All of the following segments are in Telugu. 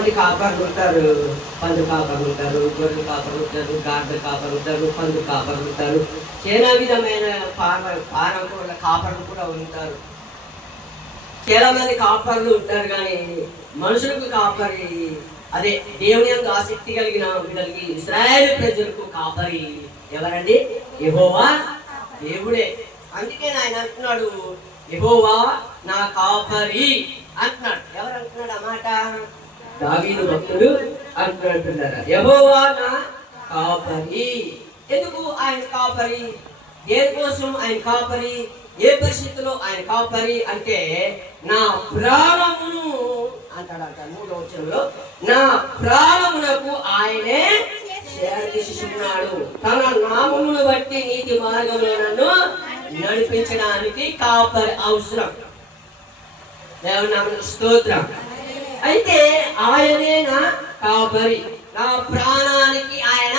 మంది కాపర్లు ఉంటారు. పందు కాపర్లు ఉంటారు, గొర్రెలు కాపర్లు ఉంటారు, గాడిద కాపర్లు ఉంటారు, పందు కాపర్లు ఉంటారు, చాలా విధమైన పారంకుల కాపర్లు కూడా ఉంటారు. చాలా మంది కాపర్లు ఉంటారు, కానీ మనుషులకు కాపరి అదే దేవుని యందు ఆసక్తి కలిగిన వీళ్ళకి ఇశ్రాయేలు ప్రజలకు కాపరి ఎవరండి? యెహోవా దేవుడే. అందుకే ఆయన అంటున్నాడు, యెహోవా నా కాపరి అంటున్నాడు. ఎవరు అంటున్నాడు అన్నమాట? దావీదు భక్తుడు అంటున్నారు, యెహోవా నా కాపరి. ఎందుకు ఆయన కాపరి? దేనికోసం ఆయన కాపరి? ఏ పరిస్థితిలో ఆయన కాపరి అంటే, నా ప్రాణమును అంటాడంట 3వ వచనంలో, నా ప్రాణమునకు ఆయనే చేర్చుచున్నాడు, తన నామమును బట్టి నీతి మార్గంలో నన్ను నడిపించడానికి కాపరి అవసరం. దేవుని నామమునకు స్తోత్రం. అయితే ఆయనే నా కాపరి. నా ప్రాణానికి ఆయన,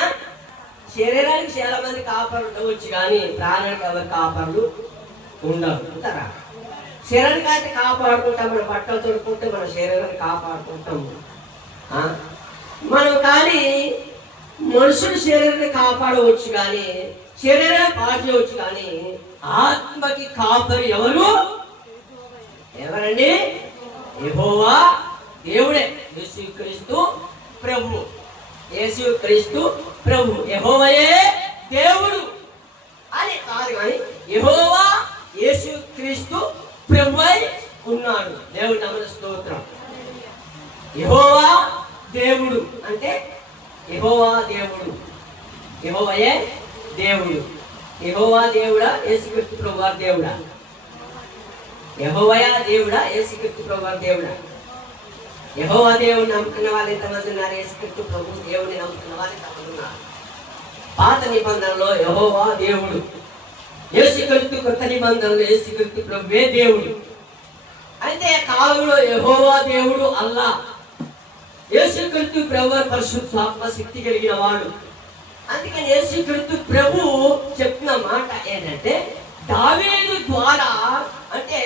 శరీరానికి చాలా మంది కాపర్లు ఉండవచ్చు, కానీ ప్రాణానికి ఎవరు కాపర్లు ఉండరు. అంటారా? శరీరానికి అయితే కాపాడుకుంటాం, మన బట్టలు తొడుకుంటే మన శరీరాన్ని కాపాడుకుంటాము మనం. కానీ మనుషులు శరీరాన్ని కాపాడవచ్చు, కానీ శరీరాన్ని పాడు చేయవచ్చు, కానీ ఆత్మకి కాపరి ఎవరు? ఎవరండి? యెహోవా దేవుడే. యేసుక్రీస్తు ప్రభు. యేసుక్రీస్తు ప్రభు. యెహోవాయే దేవుడు అని కాదు, కానీ యెహోవా యేసుక్రీస్తు ప్రభువై ఉన్నాడు. దేవుడి నామమునకు స్తోత్రం. యెహోవా దేవుడు అంటే యెహోవా దేవుడు, యెహోవాయే దేవుడు. యెహోవా దేవుడా, యేసుక్రీస్తు ప్రభువు దేవుడా? యెహోవాయా దేవుడా, యేసుక్రీస్తు ప్రభువు దేవుడా? యెహోవా దేవుని నమ్ముకున్న వాళ్ళు ఎంతమంది ఉన్నారు? యేసుక్రీస్తు ప్రభు దేవుని నమ్ముకున్న వాళ్ళు ఎంతమంది ఉన్నారు? పాత నిబంధనలో యెహోవా దేవుడు, యేసుక్రీస్తు కొత్త నిబంధనలో యేసుక్రీస్తు ప్రభువే దేవుడు. అయితే కాలంలో యెహోవా దేవుడు అల్లా, యేసుక్రీస్తు ప్రభువు పరిశుద్ధాత్మ శక్తి కలిగిన వాడు. అందుకని యేసుక్రీస్తు ప్రభు చెప్తున్న మాట ఏంటంటే, దావీదు ద్వారా, అంటే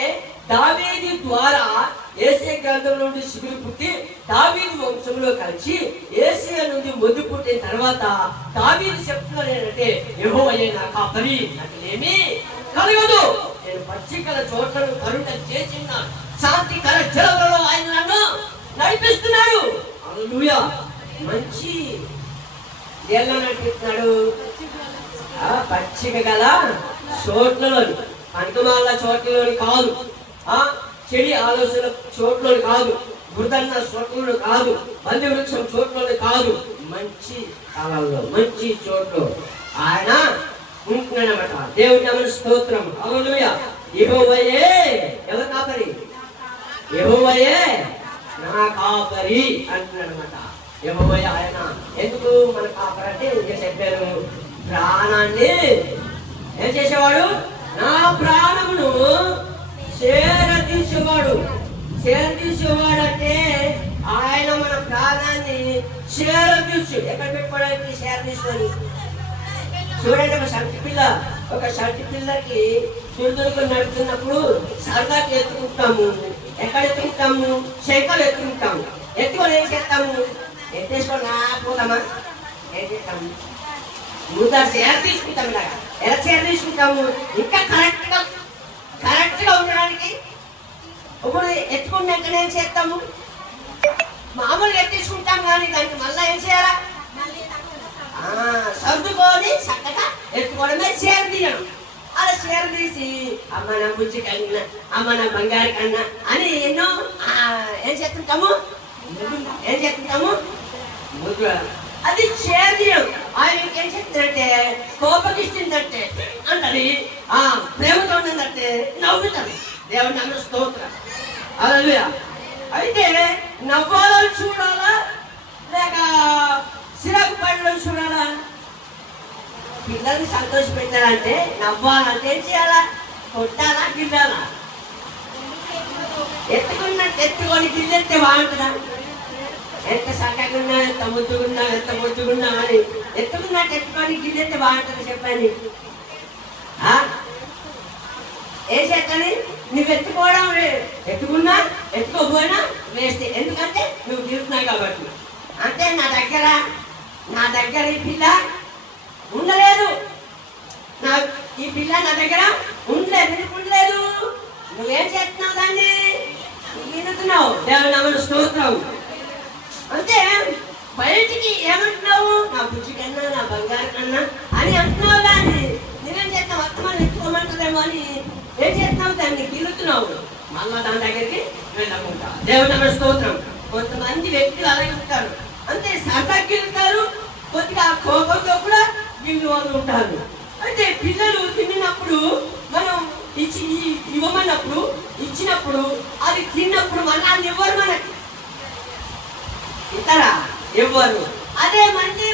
దావీదు ద్వారా యేసే గ్రంథం నుండి శిగురు పుట్టి దావీదు వంశంలో కలిసి యేసే నుండి మొద్దు పుట్టిన తర్వాత దావీదు చెప్తున్నాడు ఏంటంటే, యెహోవాయే నా కాపరి, నాకేమీ కలగదు. నేను పచ్చికల చోట్లను కరుణ చేసిన్నాను, శాంతికర జలములలో ఆయన నన్ను నడిపిస్తున్నాడు. హల్లెలూయా. మంచి దేనిలో నడిపిస్తున్నాడు? పచ్చిక గల చోట్లలోని, పంటమాల చోట్లలోని కాదు, చెడి ఆలోచన చోట్లోని కాదు, మృదన్న చోట్లలో కాదు, బంది వృక్షం చోట్లోని కాదు, మంచి కాలంలో మంచి చోట్లో ఆయన ఉంటున్నాడన్నమాట. దేవుని నామమునకు స్తోత్రం. హల్లెలూయా. యెహోవాయే ఎవరు కాపరి? యెహోవాయే నా కాపరి అంటున్నాడన్నమాట. యెహోవాయే ఆయన. ఎందుకు మన కాపరి అంటే ఇంకా చెప్పారు, ప్రాణాన్ని ఏం చేసేవాడు? నా ప్రాణమును చేరదీసేవాడు. చేరదీసేవాడు అంటే ఆయన మన ప్రాణాన్ని చేరదీసు ఎక్కడ పెట్టుకోవడానికి చేరదీసుకొని. చూడండి, ఒక షర్టి పిల్లకి చురుదులకు నడుపుతున్నప్పుడు సరదాకి ఎత్తుకుంటాము. ఎక్కడ ఎత్తుకుంటాము? శంకలు ఎత్తుకుంటాము. ఎత్తుకొని ఏం చేస్తాము? ఎత్తేసుకొని పోతామా? ఏం చేస్తాము? ముందు చేర తీసుకుంటాము. ఇలాగా ఎలా చేర తీసుకుంటాము? ఇంకా కరెక్ట్గా ఉండడానికి. ఇప్పుడు ఎత్తుకున్నాక ఏం చేస్తాము? మామూలుగా ఎత్తేసుకుంటాం, కానీ దానికి మళ్ళీ ఏం చేయాలా? సర్దుకొని చక్కగా ఎత్తుకోవడమే చీర తీయడం. అలా చీర తీసి అమ్మ నా బుజ్జి కన్నా, అమ్మ నా బంగారు కన్నా అని ఎన్నో ఏం చేస్తుంటాము? ముద్దు. అది చీర తీయడం. ఆయన ఏం చెప్తారంటే, కోపగిస్తుందంటే అంటది, ప్రేమతో ఉందంటే నవ్వుతారు. దేవుని నామమునకు స్తోత్రం. హల్లెలూయా. అయితే నవ్వాలని చూడాలా, లేక సిరకు పడడం చూడాలా? పిల్లల్ని సంతోష పెట్టాలంటే నవ్వాలంటే ఏం చేయాలా? కొట్టాలా, గిల్లాలా? ఎత్తుకున్నట్టు ఎత్తుకొని గిల్లెత్తే బాగుంటుందా? ఎంత చక్కగా ఉన్నా, ఎంత ముద్దుగున్నా, ఎంత ముద్దుగున్నా అని ఎత్తుకున్నట్టు ఎత్తుకొని గిల్లెత్తే బాగుంటుంది చెప్పండి. ఏం చేస్తాను? నువ్వు ఎత్తుకోవడం ఎత్తుకున్నా ఎత్తుకోపోయినా వేస్తే. ఎందుకంటే నువ్వు గిరుతున్నావు ఉన్నాయి కాబట్టి. అంటే నా దగ్గర ఈ పిల్ల ఉండలేదు, ఈ పిల్ల నా దగ్గర ఉండలేదు. నువ్వేం చేస్తున్నావు? దాన్ని వినుతున్నావు. దేవుని నామమున స్తోత్రం. అంటే బయటికి ఏమంటున్నావు? నా బుజ్జి కన్నా, నా బంగారు కన్నా అని అంటున్నావు. కానీ నువ్వేం చేస్తావు? వర్తమానం ఎత్తుకోమంటుందేమో అని ఏం చేస్తున్నావు? దాన్ని గిలుతున్నావు. మళ్ళా దాని దగ్గరికి వెళ్ళకుండా. దేవుని నామమున స్తోత్రం. కొంతమంది వ్యక్తులు అలాగే ఉంటారు. అంతే, సరదా గిలుతారు, కొద్దిగా కోపంతో కూడా గిల్లు వాళ్ళు ఉంటారు. అయితే పిల్లలు తిన్నప్పుడు మనం ఇవ్వమన్నప్పుడు ఇచ్చినప్పుడు అది తిన్నప్పుడు మళ్ళీ అది ఇవ్వరు, మనకి ఇస్తారా? ఇవ్వరు. అదే మళ్ళీ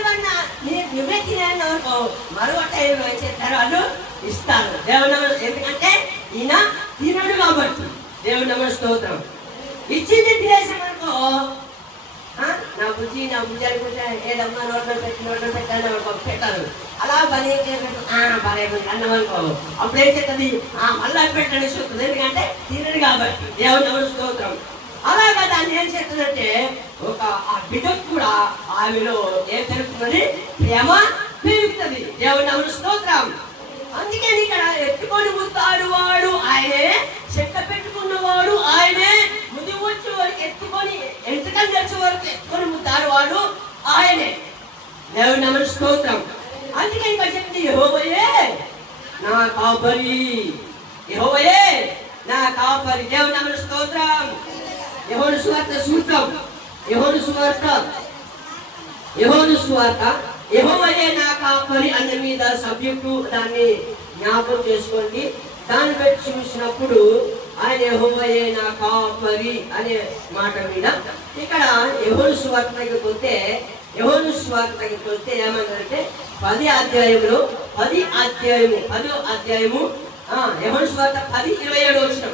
నువ్వే తినేనుకో మరొక ఏం చేస్తారు, వాళ్ళు ఇస్తారు. దేవుని ఎందుకంటే ఈయన తినడు కాబట్టి. దేవుని నామమున స్తోత్రం. ఇచ్చింది తినేసామనుకో, నా బుజ్జి అనుకుంటే ఏదమ్మా నోట్లో పెట్టాను పెట్టారు. అలా పని అన్నం అనుకో, అప్పుడు ఏం చేస్తుంది? మళ్ళీ పెట్టండి చూస్తుంది, ఎందుకంటే తినడు కాబట్టి. దేవుని నామమున స్తోత్రం. అలాగా దాన్ని ఏం చేస్తుందంటే ఆ బిడ్డకు కూడా ఆమెలో ఏం పెరుగుతుందని? ప్రేమ పెరుగుతుంది. దేవుని నామమున స్తోత్రం. అందుకని ఇక్కడ ఎత్తుకొని ముద్దాడు వాడు ఆయనే, చెక్క పెట్టుకున్నవాడు ఆయనే, ముందు వచ్చే వరకు ఎత్తుకొని ఎంతకని తెచ్చే వరకు ఎత్తుకొని ముద్దాడు వాడు ఆయనే. దేవుని నామమున స్తోత్రం. అందుకని ఇక్కడ చెప్పింది, యెహోవాయే నా కాపరి, యెహోవాయే నా కాపరి. దేవుని నామమున స్తోత్రం. యోహాను సువార్త సూత్రం, యోహాను సువార్త యెహోవాయే నా కాపరి అన్న మీద సబ్జెక్టు దాన్ని జ్ఞాపకం చేసుకోండి. దాన్ని బట్టి చూసినప్పుడు ఆయన యెహోవాయే నా కాపరి అనే మాట మీద ఇక్కడ యోహాను సువార్త దగ్గరికి వస్తే ఏమన్నారంటే 10వ అధ్యాయము యోహాను సువార్త 10:27 వచనం.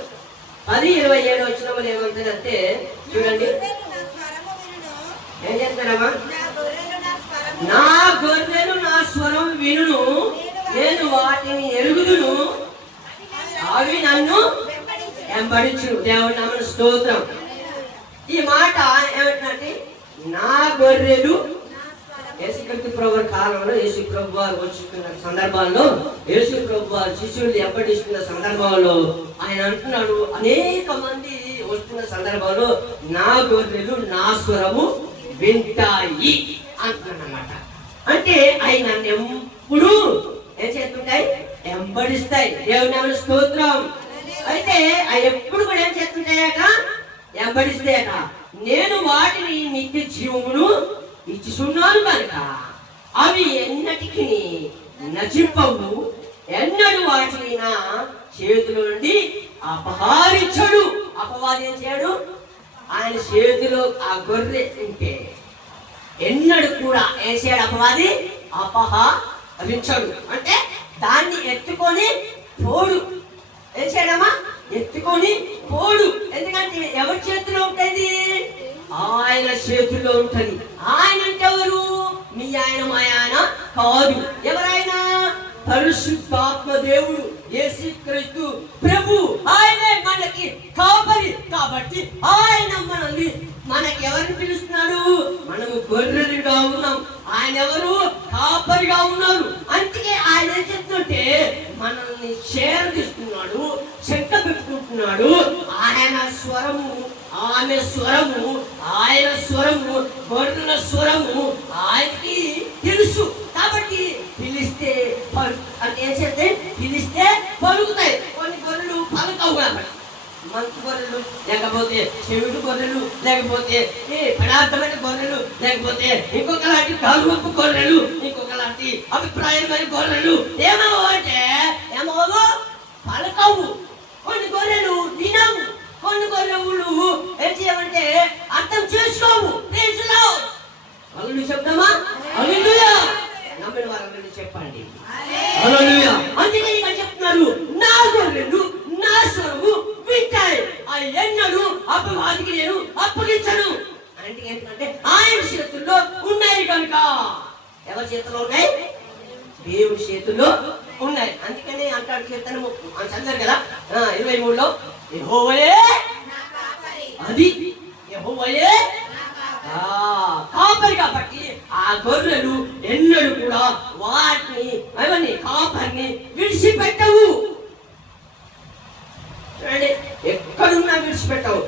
10:27 వచనంలో ఏమంటారంటే చూడండి, ఏం చేస్తారమ్మా? నా గొర్రెలు నా స్వరం వినును, నేను వాటిని ఎరుగుదును, అవి నన్ను వెంబడించును. దేవుని నామమున స్తోత్రం. ఈ మాట ఏమంటే నా గొర్రెలు యేసుక్రీస్తు ప్రభువు కాలంలో యేసు ప్రభు వారు వచ్చిస్తున్న సందర్భాల్లో, యేసు ప్రభు వారు శిష్యులు వెంబడిస్తున్న సందర్భంలో ఆయన అంటున్నాడు, అనేక మంది వస్తున్న సందర్భంలో నా గొర్రెలు నా స్వరము వింటాయి అంటున్నాడు అన్నమాట. అంటే అవి నన్ను ఎప్పుడు ఏం చేస్తుంటాయి? వెంబడిస్తాయి. దేవుని నామమున స్తోత్రం. అయితే అవి ఎప్పుడు కూడా ఏం చేస్తుంటాయట? వెంబడిస్తాయట. నేను వాటిని నిత్య జీవమును ఇచ్చుచున్నాను కనుక అవి ఎన్నటికి నశింపవు, ఎన్నడూ వాటిని నా చేతిలో నుండి అపహరించడు. అపవాది ఏం చేయడు? ఆయన చేతిలో ఆ గొర్రె ఉంటే ఎన్నడూ కూడా ఏం చేయడు? అపవాది అపహరించడు. అంటే దాన్ని ఎత్తుకొని పోడు. ఏం చేయడమా? ఎత్తుకొని పోడు. ఎందుకంటే ఎవరి చేతిలో ఉంటుంది? ఆయన చేతుల్లో ఉంటది. ఆయన అంటే ఎవరు? మీ ఆయన మా ఆయన కాదు. ఎవరైనా? పరిశుద్ధాత్మ దేవుడు యేసుక్రీస్తు ప్రభు. ఆయనే మనకి కాపరి కాబట్టి ఆయన మనకి ఎవరిని పిలుస్తున్నాడు? మనము గొర్రెలుగా ఉన్నాం, ఆయన ఎవరు? కాపరిగా ఉన్నారు. అందుకే ఆయన ఏం చెప్తుంటే మనల్ని చేరదీస్తున్నాడు, చెక్క పెట్టుకుంటున్నాడు. ఆయన స్వరము, ఆమె స్వరము, ఆయన స్వరము, గొర్రెల స్వరము ఆయనకి తెలుసు. కాబట్టి పిలిస్తే అంటే ఏం చేస్తే పిలిస్తే పలుకుతాయి. కొన్ని గొర్రెలు పలకవు కూడా, మంచి గొర్రెలు, లేకపోతే చెవిడు గొర్రెలు, లేకపోతే పదార్థమైన గొర్రెలు, లేకపోతే ఇంకొకలాంటి కాలువప్పు గొర్రెలు, ఇంకొకలాంటి అభిప్రాయమైన గొర్రెలు ఏమవు అంటే ఏమవు? పలకవు. కొన్ని గొర్రెలు వినవు, కొన్ని గొర్రెలు ఏం చేయమంటే అర్థం చేసుకోవు. అల్లు చెప్తామా? హల్లెలూయా. నమ్మిన వారందరూ చెప్పండి హల్లెలూయా. అందుకే ఇక్కడ చెప్తున్నారు, నా గొర్రెలు నా స్వరము వింటాయి, అవి ఎన్నడూ అపవాదికి నేను అప్పగించను. అంటే ఏంటంటే ఆయన చేతుల్లో ఉన్నాయి కనుక. ఎవరి చేతుల్లో ఉన్నాయి? దేవుడి చేతుల్లో ఉన్నాయి. అందుకనే అంటాడు కీర్తనము చదివారు కదా 23లో, యెహోవాయే అది యెహోవాయే ఆ గొర్రెలు ఎన్నడూ కూడా వాటిని అవన్నీ కాపరిని విడిచిపెట్టవు. ఎక్కడున్నా విడిచిపెట్టవు,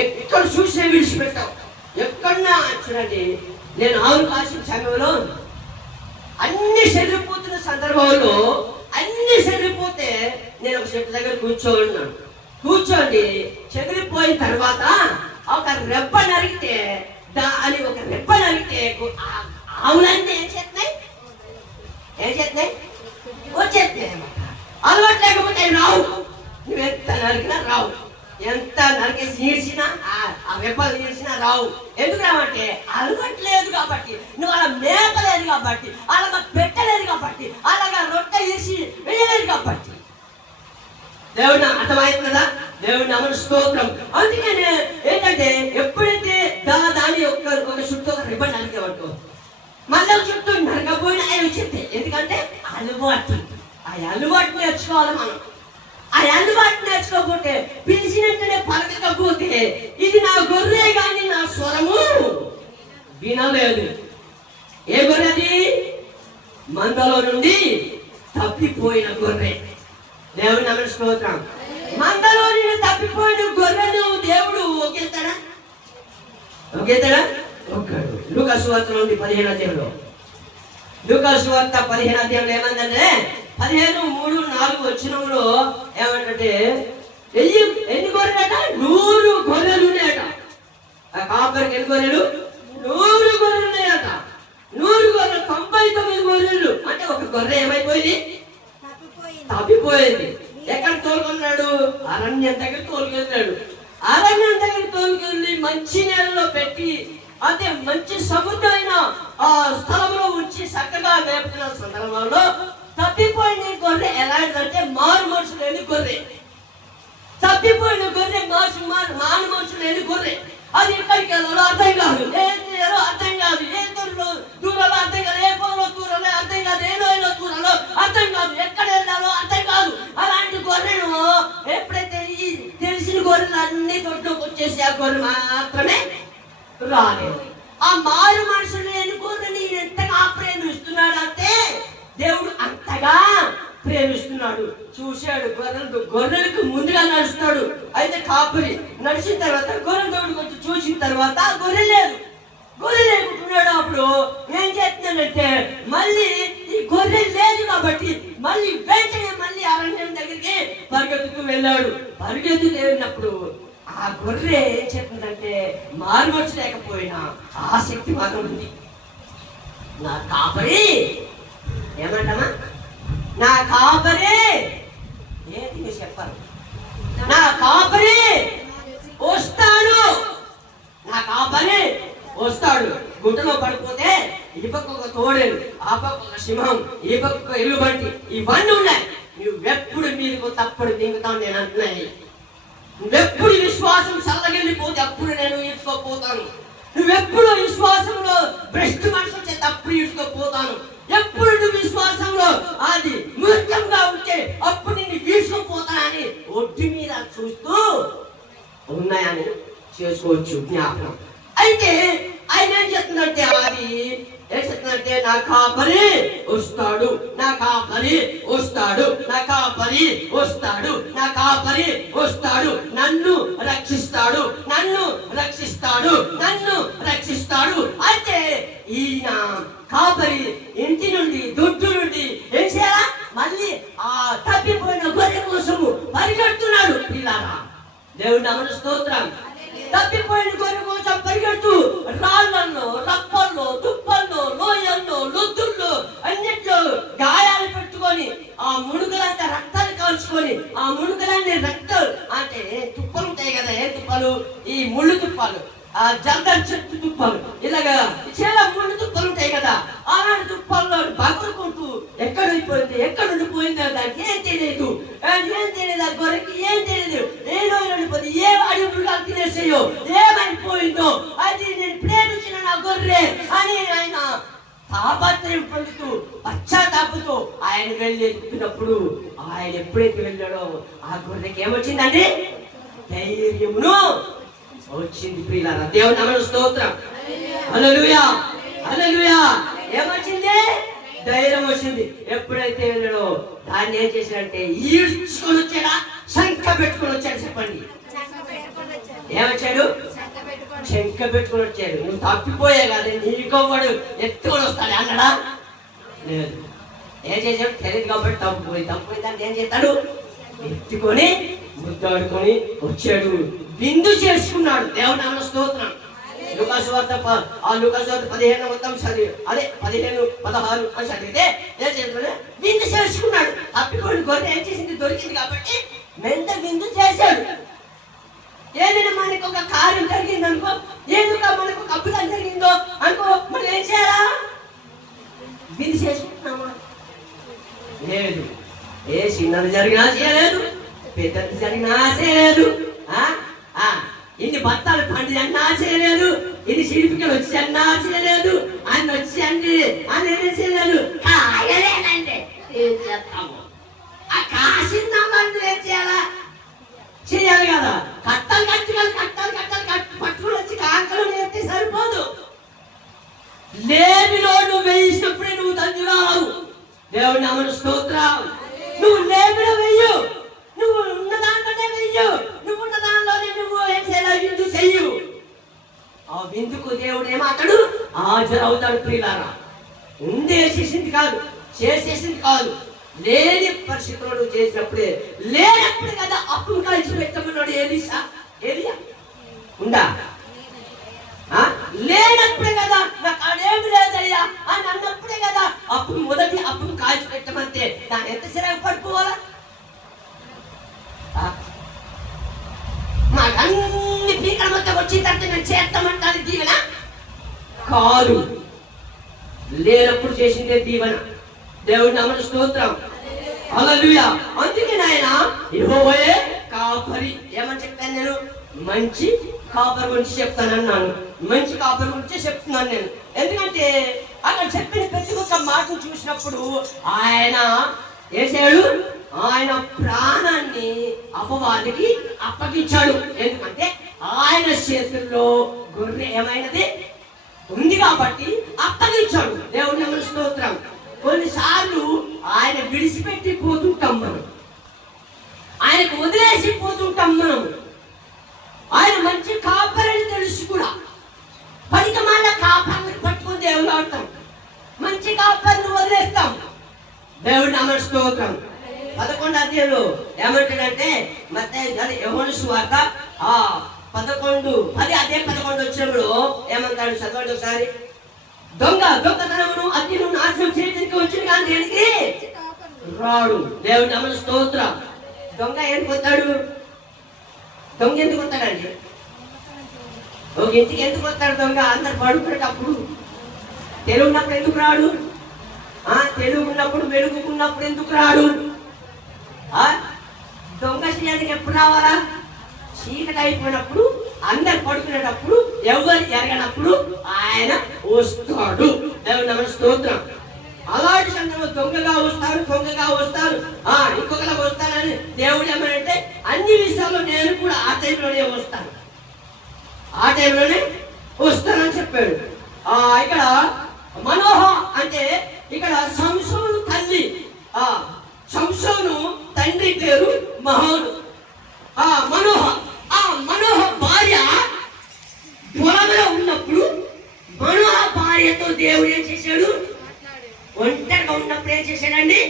ఎక్కడ చూసినా విడిచిపెట్టవు. ఎక్కడున్నా చూడండి, నేను ఆవులు కాసిన సమయంలో అన్ని చెదిరిపోతున్న సందర్భంలో అన్ని చెదిరిపోతే నేను ఒక చెట్టు దగ్గర కూర్చోన్నాను. కూర్చోండి చెదిరిపోయిన తర్వాత ఒక రెప్ప నరిగితే ఒక రెప్ప నరిగితే ఆవులన్నీ ఏం చేస్తున్నాయి వచ్చేస్తున్నాయి అన్నమాట. అలవాటు లేకపోతే రావు. నువ్వు ఎంత నరికినా రావు, ఎంత నరికేసి ఈడ్చినా ఆ వెప్పలు ఈడ్చినా రావు. ఎందుకు రావంటే అలవట్లేదు కాబట్టి, నువ్వు అలా మేపలేదు కాబట్టి, అలాగా పెట్టలేదు కాబట్టి, అలాగా రొట్టె ఈసి వేయలేదు కాబట్టి. దేవుడు అర్థమవుతుందా? దేవుడు అమలు స్తోత్రం. అందుకనే ఏంటంటే ఎప్పుడైతే దాని ఒక చుట్టూ ఒక రిబ్బన్ నరికేవాడు, మళ్ళీ చుట్టూ నరకపోయినా అవి చెప్తే, ఎందుకంటే అలవాటు. ఆ అలవాటు నేర్చుకోవాలి మనం. ఆ అలవాటు నేర్చుకోకపోతే, పిలిచినట్టునే పలకకపోతే, ఇది నా గొర్రె కానీ నా స్వరము వినలేదు. ఏ గొర్రెది? మందలో నుండి తప్పిపోయిన గొర్రె. దేవుని నామమున స్తోత్రం. మందలో నుండి తప్పిపోయిన గొర్రెను దేవుడు ఒకేస్తాడా? ఒక్కడు. లూకా సువార్త నుండి 15వ అధ్యాయంలో, లూకా సువార్త 15వ అధ్యాయంలో ఏమందంటే 15:3-4 వచనంలో ఏమంటే ఎన్ని గొర్రెలట? 100 గొర్రెలు ఉన్నాయట. ఆ కాపరికి ఎన్ని గొర్రెలు? 100 గొర్రెలు ఉన్నాయట. 100 గొర్రెలు 99 గొర్రెలు. అంటే ఒక గొర్రె ఏమైపోయింది? తప్పిపోయింది. ఎక్కడ తోలుకున్నాడు? అరణ్యం దగ్గర తోలుకెళ్ళాడు. అరణ్యం దగ్గర తోలుకెళ్ళి మంచి నేలలో పెట్టి, అంటే మంచి సముద్రమైన ఆ స్థలంలో ఉంచి చక్కగా మేపుతున్న సందర్భంలో తప్పిపోయిన గొర్రె ఎలాంటిదంటే మారు మనసు లేని గొర్రె. తప్పిపోయిన గొర్రె మారు మనసు లేని గొర్రె. అది ఎక్కడికి వెళ్ళాలో అర్థం కాదు, ఏం చేయాలో అర్థం కాదు, ఏ దూరంలో అర్థం కాదు, ఏ పొలంలో దూరంలో అర్థం కాదు, ఏలో దూరంలో అర్థం కాదు, ఎక్కడ వెళ్ళాలో అర్థం కాదు. అలాంటి గొర్రెను ఎప్పుడైతే ఈ తెలిసిన గొర్రెలు అన్ని తొట్టుకు వచ్చేసి ఆ గొర్రె మాత్రమే రాలేదు. ఆ మారు మనసు లేని గొర్రెని ఎంతగా ప్రేమిస్తున్నాడు అంటే దేవుడు అంతగా ప్రేమిస్తున్నాడు. చూశాడు, గొర్రెలకు ముందుగా నడుస్తాడు. అయితే కాపరి నడిచిన తర్వాత గొర్రెల తోడుకు వచ్చి చూసిన తర్వాత గొర్రె లేకుంటున్నాడు. అప్పుడు ఏం చేస్తున్నాడంటే మళ్ళీ ఈ గొర్రె లేదు కాబట్టి వెంటనే అరణ్యం దగ్గరికి పరిగెత్తుకు వెళ్ళాడు. పరిగెత్తుకు వెళ్ళినప్పుడు ఆ గొర్రె ఏం చెప్తుందంటే మారుమర్చి లేకపోయినా ఆసక్తి మాత్రం ఉంది. నా కాపరి ఏమంటామా? నా కాపరి ఏంటి మీరు చెప్పారు? నా కాపరి వస్తాడు, నా కాపరి వస్తాడు. గుట్టలో పడిపోతే ఈ పక్క ఒక తోడేలు, ఆ పక్క ఒక సింహం, ఈ పక్క ఒక ఎలుగుబంటి, ఇవన్నీ ఉన్నాయి. నువ్వెప్పుడు మీరు తప్పుడు దిగుతాను నేను అంటున్నాయి. నువ్వెప్పుడు విశ్వాసం చల్లగిల్లిపోతే అప్పుడు నేను ఈడ్చుకోపోతాను. నువ్వెప్పుడు విశ్వాసంలో భ్రష్టు మనుషులు చేత అప్పుడు ఈడ్చుకోపోతాను. ఎప్పుడు నువ్వు విశ్వాసంలో అది మూర్ఖంగా ఉంటే అప్పుడు నిన్ను ఈడ్చుకోపోతానని ఒడ్డు మీద చూస్తూ ఉన్నాయని చేసుకోవచ్చు జ్ఞాపకం. అయితే ఆయన ఏం చెప్తుందంటే ఏం చెప్తుందంటే నా కాపరి వస్తాడు, నా కాపరి వస్తాడు, నా కాపరి వస్తాడు, నా కాపరి వస్తాడు, నన్ను రక్షిస్తాడు, నన్ను రక్షిస్తాడు, నన్ను రక్షిస్తాడు. అయితే ఈయన కాపరి ఇంటి నుండి దొడ్డు నుండి ఏం చేయాలా? మళ్ళీ ఆ తప్పిపోయిన గొర్రె కోసము పరిగెడుతున్నాడు. పిల్లారా దేవుడి నామమున స్తోత్రం. తప్పిపోయిన గొర్రె కోసం పరిగెడుతూ రాళ్ళల్లో, రప్పల్లో, తుప్పల్లో, లోయల్లో, లొద్దుల్లో అన్నిట్లో గాయాలు పెట్టుకొని ఆ ముడుగులంతా రక్తాలు కాల్చుకొని ఆ ముడుగులన్నీ రక్తాలు అంటే తుప్పలు ఉంటాయి కదా, ఏ తుప్పలు? ఈ ముళ్ళు తుప్పాలు, ఆ జంగల్ చెట్టు తుప్పలు, ఇలాగా చాలా ముళ్ళు తుప్పలు ఉంటాయి కదా. అలాంటి తుప్పల్లో బగురుకుంటూ ఎక్కడైపోయింది, ఎక్కడ ఉండిపోయింది దానికి ఏం తెలియదు. ఆ గొర్రెకి ఏం తెలియదు. ఏదో ఉండిపోయింది, ఏ వాడి మృగాలు తినేసాయో, ఏమైపోయిందో, అది నేను ప్రేమించిన నా గొర్రె అని ఆయన తాపత్రయం పొందుతూ పశ్చాత్తాపంతో ఆయన వెళ్ళి ఎత్తుకున్నప్పుడు ఆయన ఎప్పుడైతే వెళ్ళాడో ఆ గొర్రెకి ఏమొచ్చిందండి? ధైర్యమును వచ్చింది. ప్రియులారా దేవుని నామమున స్తోత్రం. హల్లెలూయా. హల్లెలూయా. ఏమొచ్చింది? ధైర్యం వచ్చింది. ఎప్పుడైతే వెళ్ళాడో దాన్ని ఏం చేశాడంటే ఈడ్చుకొని వచ్చాడా, శంఖ పెట్టుకొని వచ్చాడు? చెప్పండి, ఏమొచ్చాడు? శంఖ పెట్టుకొని వచ్చాడు. నువ్వు తప్పిపోయా కదా, నీకోవాడు ఎత్తుకొని వస్తాడు అన్నాడా? లేదు. ఏం చేశాడు? తెలియదు కాబట్టి తప్పిపోయి దాన్ని ఏం చేస్తాడు? ఎత్తుకొని ముద్దాడుకొని వచ్చాడు, విందు చేసుకున్నాడు. దేవుని నామమున స్తోత్రం. లూకాసు వార్త 15 మొత్తం చదివి, అదే 15, 16 అని చదివితే ఏం చేస్తాడు? విందు చేసుకున్నాడు. తప్పిపోయిన గొర్రె ఏం చేసింది? దొరికింది కాబట్టి మెంత విందు చేశాడు. ఏదైనా మనకు ఒక కార్యం జరిగింది అనుకో, ఏదో మనకు ఒక అద్భుతం జరిగిందో అనుకో, మనం ఏం చేయాలా? విందు చేసుకుంటున్నామా? లేదు. ఏ చిన్నది జరిగినా చేయలేదు, పెద్దది జరిగినా చేయలేదు, ఇన్ని బత్తాలు పండి అన్నా చేయలేదు, ఇది శిల్పికలు వచ్చి అన్నా చేయలేదు, అన్ని వచ్చి అన్ని ఏం చేయలేదు. కాయలేనంటే ఏం చేస్తాము? ఆ కాసిందామని ఏం చేయాలా? చేయాలి కదా. కట్టలు పట్టుకుని వచ్చి కాంకలు నేర్తే సరిపోదు. లేమిలో నువ్వు వేసినప్పుడే నువ్వు ధన్యురావు. దేవుని నామమున స్తోత్రం. నువ్వు లేమిలో వెయ్యు, నువ్వు ఉన్న దాంట్లోనే వెయ్యు, నువ్వు ఉన్న దానిలోనే నువ్వు ఏం చేయాలి? విందు చెయ్యు. ఆ విందుకు దేవుడు ఏమాతాడు? హాజరవుతాడు. ప్రియులారా, చేసింది కాదు, చేసేసింది కాదు, లేని పరిస్థితుల్లో నువ్వు చేసినప్పుడే. లేనప్పుడు కదా అప్పులు కలిసి పెట్టమన్నాడు ఏలియా. ఉందా? లేనప్పుడే కదా, నాకు అదేమి లేదయ్యా అని అన్నప్పుడే కదా అప్పుడు మొదటి అప్పులు కాల్చి పెట్టమంటే దాన్ని ఎంత సిరాకు పడిపోవాలా? మాకన్ని పీకల మొత్తం వచ్చిన తర్వాత మేము చేస్తామంటారు దీవెన కాదు. లేనప్పుడు చేసిందే దీవెన. దేవుడి నామమున స్తోత్రం. హల్లెలూయా. అందుకే నాయన యెహోవాయే కాపరి. ఏమని చెప్పాను నేను? మంచి కాపరి గురించి చెప్తానన్నాను. మంచి కాపరి గురించి చెప్తున్నాను నేను. ఎందుకంటే అక్కడ చెప్పిన ప్రతి ఒక్క మాటను చూసినప్పుడు ఆయన చేశాడు, ఆయన ప్రాణాన్ని అపవాదికి అప్పగించాడు. ఎందుకంటే ఆయన చేతుల్లో గొర్రె ఏమైనది ఉంది కాబట్టి అప్పగించాడు. దేవుని నామమున స్తోత్రం. కొన్నిసార్లు ఆయన విడిచిపెట్టి పోతుంటాం, మనం ఆయనకు వదిలేసి పోతుంటాం. మనం ఆయన మంచి కాపరని తెలుసు కూడా పనికమాల కాపరిని పట్టుకుని దేవుడు ఆడతాం, మంచి కాపరిని వదిలేస్తాం. దేవుడి నామమున స్తోత్రం. 11వ అధ్యాయంలో ఏమంటాడంటే మత్తయి యోహాను సువార్త 11:10 వచ్చినప్పుడు ఏమంటాడు? చదవండి ఒకసారి. దొంగతనమును అగ్నిను నాశనం చేయడానికి వచ్చిన కానీ దేనికి రాడు. దేవుడి నామమున స్తోత్రం. దొంగ ఎందుకు వస్తాడు? దొంగ ఎందుకు వస్తాడండి? ఒక ఇంటికి ఎందుకు వస్తాడు దొంగ? అందరు పడుకునేటప్పుడు. తెలుగు ఉన్నప్పుడు ఎందుకు రాడు? తెలుగు ఉన్నప్పుడు, వెలుగుకున్నప్పుడు ఎందుకు రాడు? దొంగ చేయడానికి ఎప్పుడు రావాలా? చీకటి అయిపోయినప్పుడు, అందరు పడుకునేటప్పుడు, ఎవరు ఎరగనప్పుడు ఆయన వస్తాడు. దేవుని నామమున స్తోత్రం. అలాంటి సందర్భంలో దొంగగా వస్తారు, ఇంకొకలా వస్తానని దేవుడు ఏమంటే అన్ని విషయాల్లో నేను కూడా ఆ టైంలోనే వస్తానని చెప్పాడు. ఇక్కడ మనోహ అంటే ఇక్కడ సంసోను తల్లి, సంసోను తండ్రి పేరు మహోను. మనోహ భార్య పొలంలో ఉన్నప్పుడు మనోహ భార్యతో దేవుడు ఏం చేశాడు? ఒంటరిగా ఉన్నప్పుడు ఏం చేశాడండి?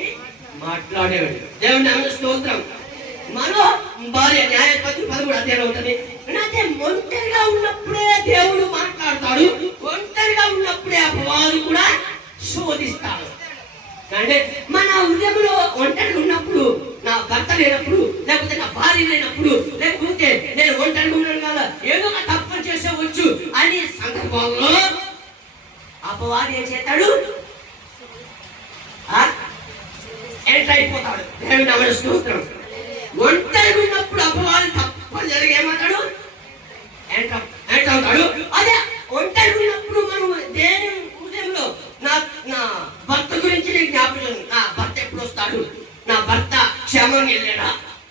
మాట్లాడేవాడు. దేవుని నామమున స్తోత్రం. మనోహ భార్య న్యాయాధిపతులు 13వ అధ్యాయంలో ఉంటుంది. అంటే ఒంటరిగా ఉన్నప్పుడే దేవుడు మాట్లాడతాడు, ఒంటరిగా ఉన్నప్పుడే అపవాది కూడా శోధిస్తాడు. అంటే మన హృదయంలో ఒంటరిగా ఉన్నప్పుడు, నా భర్త లేనప్పుడు, లేకపోతే నా భార్య లేనప్పుడు, లేకపోతే నేను ఒంటరిగా ఉన్నాను కదా, ఏదో ఒక తప్పు చేసేవచ్చు అనే సందర్భంలో అపవాది ఏం చేస్తాడు? ఎంటర్ అయిపోతాడు. దేవుని నామమున స్తోత్రం. ఒంటరిగా ఉన్నప్పుడు అపవాది తప్పు జరిగి ఏమంటాడు? ఎంటర్ అవుతాడు. అదే ఒంటరిగా ఉన్నప్పుడు మనం దేని హృదయంలో నా భర్త గురించి నేను జ్ఞాపకం, నా భర్త ఎప్పుడు వస్తాడు, నా భర్త క్షేమంగా వెళ్ళాడా,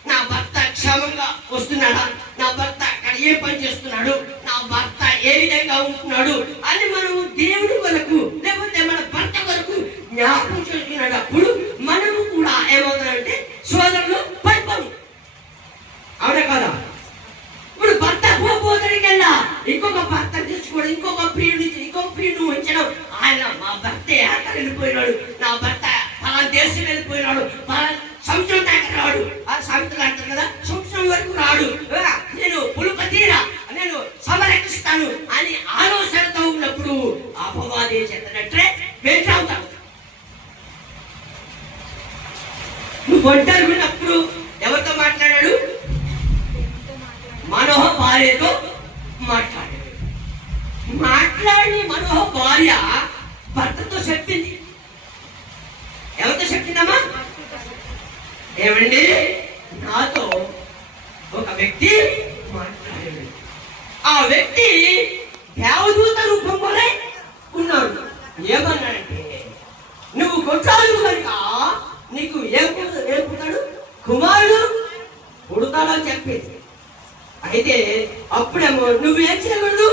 నా భర్త క్షేమంగా వస్తున్నాడా, నా భర్త అక్కడ ఏ పని చేస్తున్నాడు, నా భర్త ఏ విధంగా ఉంటున్నాడు అని మనము దేవుడు మనకు ఇంకొక ప్రియుడు ఉంచడం. ఆయన మా భర్త యాత్ర వెళ్ళిపోయినాడు, నా భర్త పలానా దేశం వెళ్ళిపోయినాడు, పలానా సంవత్సరం దాకా రాడు. ఆ సామెతలు అంటారు కదా, సంవత్సరం వరకు రాడు, నేను పులుక తీరా, నేను సమరక్షిస్తాను అని ఆలోచనతో ఉన్నప్పుడు అపవాది చెందినట్టే వెంటావుతాడు. నువ్వు ఒంటరి ఉన్నప్పుడు ఎవరితో మాట్లాడాడు? మనోహ భార్యతో మాట్లాడాడు. మాట్లాడి మనోహ భార్య భర్తతో చెప్పింది. ఎవరితో చెప్పిందమ్మా? ఏమండి, నాతో ఒక వ్యక్తి మాట్లాడాడు. ఆ వ్యక్తి దేవదూత రూపంలోనే ఉన్నాడు. ఏమన్నాడంటే, నువ్వు కొట్టాడు కనుక నీకు ఏం పుడతాడు? కుమారుడు పుడతాడని చెప్పింది. అయితే అప్పుడేమో నువ్వేం చేయకూడదు,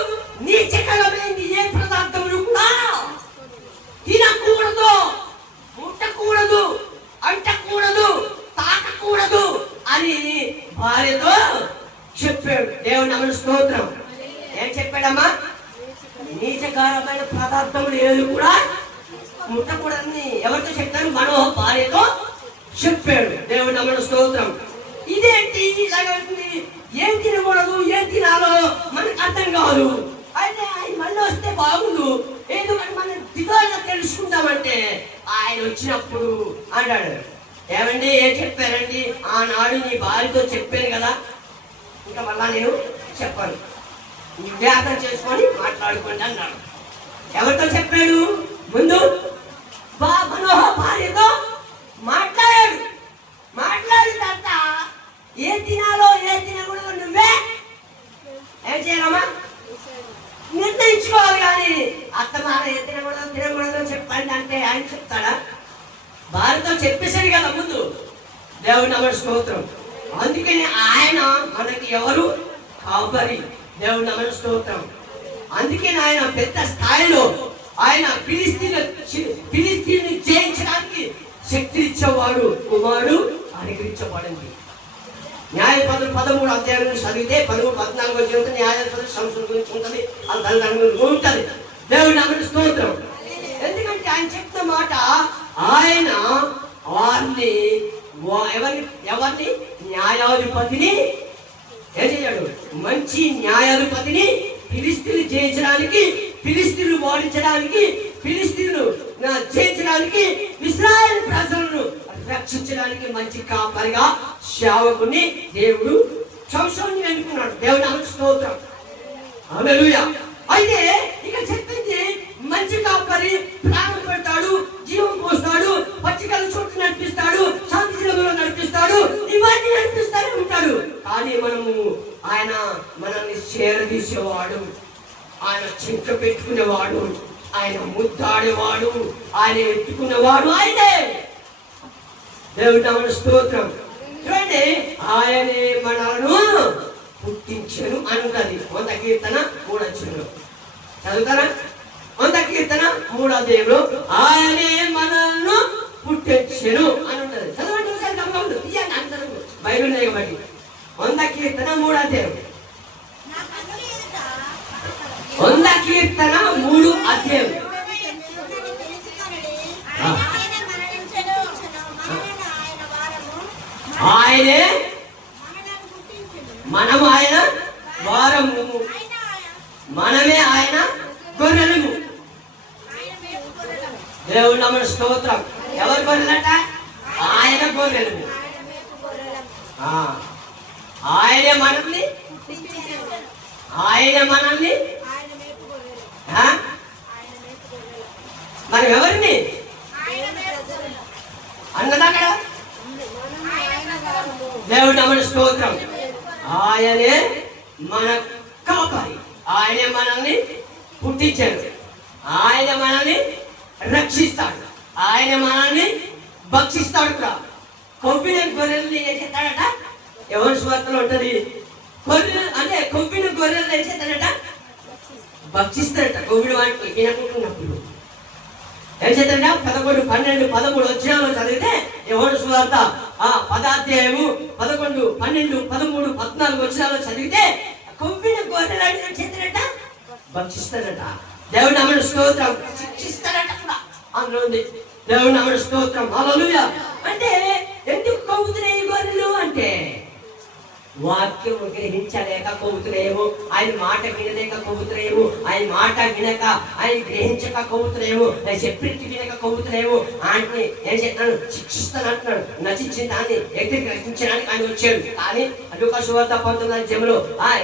నీ చిక్కలమైంది ఏ పదార్థములు కూడా తినకూడదు, ముట్టకూడదు, అంటకూడదు, తాకకూడదు అని భార్యతో చెప్పాడు. దేవుని నామమునకు స్తోత్రం. ఏం చెప్పాడమ్మా? నీచకరమైన పదార్థములు ఏది కూడా ముట్టకూడదని ఎవరితో చెప్తారు? మనో భార్యతో చెప్పాడు. దేవుని నామమునకు స్తోత్రం. ఇదేంటి ఇలాగవుతుంది? ఏం తినకూడదు, ఏం తినాలో మనకు అర్థం కాదు. అయితే ఆయన మళ్ళీ వస్తే బాగుండు, ఎందుకంటే మనం దిగాగా తెలుసుకుందామంటే ఆయన వచ్చినప్పుడు అన్నాడు, ఏమండి ఏం చెప్పారండి? ఆనాడు నీ భార్యతో చెప్పాను కదా, ఇంకా మళ్ళా నేను చెప్పాను, జ్ఞాపకం చేసుకొని మాట్లాడుకోండి అన్నాడు. ఎవరితో చెప్పాడు? ముందు మనోహ భార్యతో మాట్లాడాడు. మాట్లాడిన తర్వాత ఏ తినాలో ఏ తినకూడదు నువ్వే ఏం చేయాలమ్మా నిర్ణయించుకోవాలి. కానీ అత్తమాన ఏ తినకూడదు చెప్పండి అంటే ఆయన చెప్తాడా? భార్యతో చెప్పేశాడు కదా ముందు. దేవుని నామమునకు స్తోత్రం. అందుకని ఆయన మనకి ఎవరు? కాపరి. దేవుని నామమునకు స్తోత్రం. అందుకని ఆయన పెద్ద స్థాయిలో ఆయన ఫిలిస్తీన్ని జయించడానికి శక్తి ఇచ్చేవాడు, కుమారుడు అనుగ్రహించబడింది. న్యాయపత్రులు 13 అధ్యాయం చదివితే 13-14 చదివితే న్యాయపత్రుల సంస్థల గురించి ఉంటుంది, దాని గురించి ఉంటుంది. దేవుని నామమునకు స్తోత్రం. ఎందుకంటే ఆయన చెప్తున్న మాట, ఆయన వారిని ఎవరిని న్యాయాధిపతిని ఏం చేశాడు? మంచి న్యాయాధిపతిని ఫిలిస్తీన్లు జయించడానికి, ఫిలిస్తీన్లు ఓడించడానికి, ఫిలిస్తీన్లు జయించడానికి, ఇశ్రాయేలు ప్రజలను రక్షించడానికి మంచి కాపరిగా సేవకుని దేవుడు సంసోనుని ఎన్నుకున్నాడు. దేవుని నామమునకు స్తోత్రం. హల్లెలూయా. అయితే ఇక చెప్పింది మంచి కాపరి ప్రాణం పెడతాడు, జీవం పోస్తాడు, పచ్చికల చోటు నడిపిస్తాడు, శాంతి జీవంలో నడిపిస్తాడు, ఇవన్నీ నడిపిస్తానే ఉంటాడు. కానీ ఆయన మనల్ని చేరదీసేవాడు, ఆయన చింక పెట్టుకునేవాడు, ఆయన ముద్దాడేవాడు, ఆయన ఎత్తుకునేవాడు ఆయనే. దేవుని నామమునకు స్తోత్రం. చూడండి, ఆయనే మనలను పుట్టించెను అనున్నది 100 కీర్తన 3 చదువుతారా? 100 కీర్తన 3 ఆయనే మనల్ని పుట్టించెను అనున్నది. చదవండి ఒకసారి. గమనించండి, ఇయ్యండి అందరూ బైబిల్ ఉన్నాయి కాబట్టి. 100 కీర్తన 3 100 కీర్తన 3 ఆయనే మనము ఆయన వారము, మనమే ఆయన గొర్రెలము. దేవుని నామమునకు స్తోత్రం. ఎవరు గొర్రెలట? ఆయన గొర్రెలము. ఆయనే మనల్ని మనం ఎవరిని అన్నదా కదా? దేవుని నామమునకు స్తోత్రం. ఆయనే మన కాపరి, ఆయనే మనల్ని పుట్టించాడు, ఆయన మనల్ని రక్షిస్తాడు, ఆయన మనల్ని భక్షిస్తాడు కూడా. కొవ్విన గొర్రెల్ని ఏం చేస్తాడట? యోహాను సువార్తలో ఉంటది. అంటే కొవ్విన గొర్రెల్ని ఏం చేస్తాడట? భక్షిస్తాడట. కొవ్విన వాటిని వినకుంటున్నప్పుడు ఏం చేస్తాడట? 11, 12, 13 అధ్యాయంలో చదివితే యోహాను సువార్త 10వ అధ్యాయము 11, 12, 13, 14 వచనాల్లో చదివితే కొవ్విన గొర్రెలు ఏం చేస్తాడట? భక్షిస్తాడట. దేవుని నామమున స్తోత్రం. శిక్షిస్తాడట కూడా అందులో ఉంది. దేవుని నామమున స్తోత్రం. హల్లెలూయా. అంటే ఎందుకు కొవ్వుతున్నాయి ఈ గొర్రెలు అంటే వాక్యం గ్రహించలేక కొవ్వుతున్నాయేమో, ఆయన మాట వినలేక కొవ్వుతున్నాయేమో, ఆయన మాట వినక ఆయన గ్రహించక కొవ్వుతున్నాయేమో, ఆయన చెప్పినట్టు వినక కొవ్వుతున్నాయేమో. ఆయన్ని ఏం చేస్తున్నాడు? శిక్షిస్తాను అంటున్నాడు. నశించిన దాన్ని ఎతికి రక్షించడానికి ఆయన వచ్చాడు. కానీ లూకా సువార్త 19